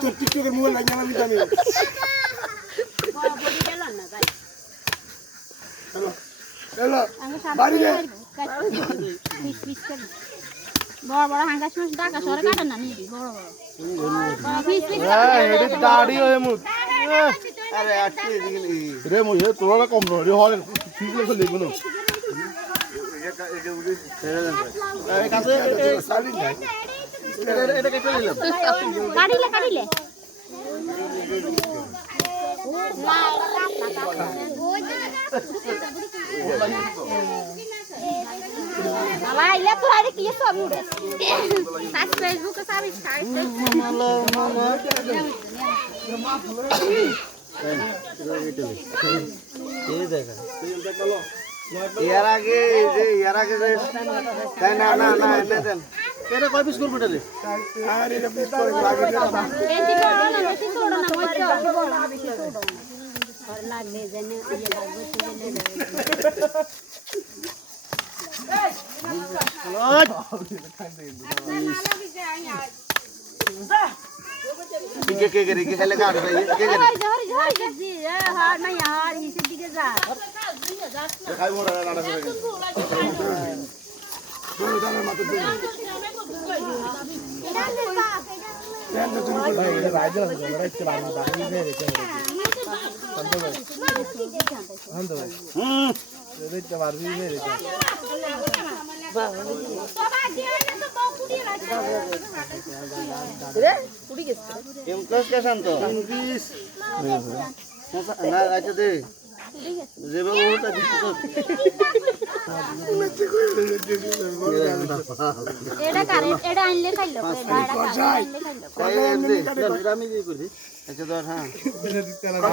তোর টিকটকে মোবাইল লাগে আমি জানি বাড়ি বড় বড় হাঙ্গাস মাছ ঢাকা শহরে কাটেন না নিবি বড় বড় দাড়ি হয়ে মুত আরে আটকে দিলি রে মই তোরা কম রে হল ঠিক করে লিখব না এই কাছে সালিন নাই এটা কেটে নিলাম কাটিলে Alai, lihat tuh ada kia sob udah. Sas Facebook ke sabi sekali. यार आगे ना देन तेरे कोई भी स्कूल में डाले अरे जब स्कूल में आगे दे बेटी छोड़ो ना और लागे जने ये लागो चले के करे के खेले का के करे जी हां नहीं यार इसे दिखे जा खाई मोरा नाड़ा से दोनों दाने मत दे यार तो तुम भाई राजा मेरा इसके बाद में दाने दे देते हैं हम तो दे दे बार भी दे देते रे कुड़ी के एम क्लास के शांतो इंग्लिश ना अच्छा दे जेबा होता दिक्कत एडा करे एडा आनले खाइलो एडा आनले खाइलो रामी जी कर दे अच्छा तो हां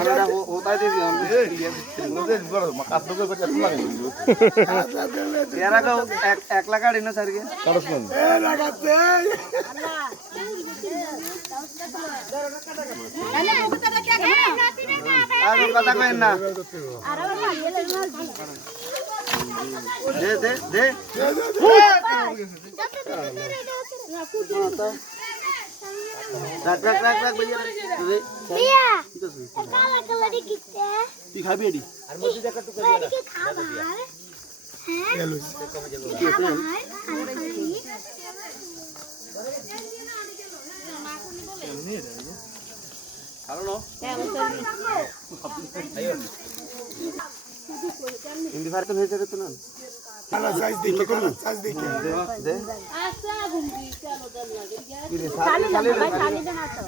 एडा होता दे हम ये बड़ा मकास तो कर लगे यारा का एक लगाड़ी ना सर के करस मन ए लगाते अल्लाह ना बता क्या कहना आगे कथा कहना अरे दे रख भैया काला कलर किते तू खाबी एडी और मजे देखा तू कर के खा बाहर हैं चलो हेलो हिंदी भारत में है तो ना साला साइज देख के दे आसा घूमगी चलो डर लगे खाली देना तो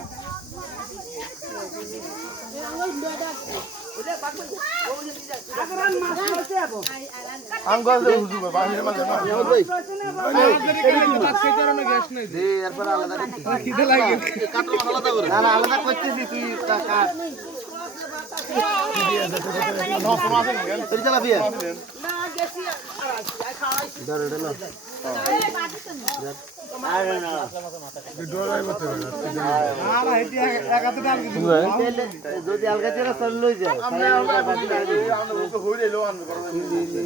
आंगल दे हुजू बाहर में ना भाई दे यार पर आलादा খিদে লাগে কাটলো আলাদা করে না আলাদা করতেছি তুই কাট नो समासे गन तरी चला दिया ना गेसी इधर इधर আরে না ডোলাই মত না না এটি একাতে ডাল যদি আলগা চলে চল লই যায় আমরা আলগা বাকি আমরা হইলে লো আনবে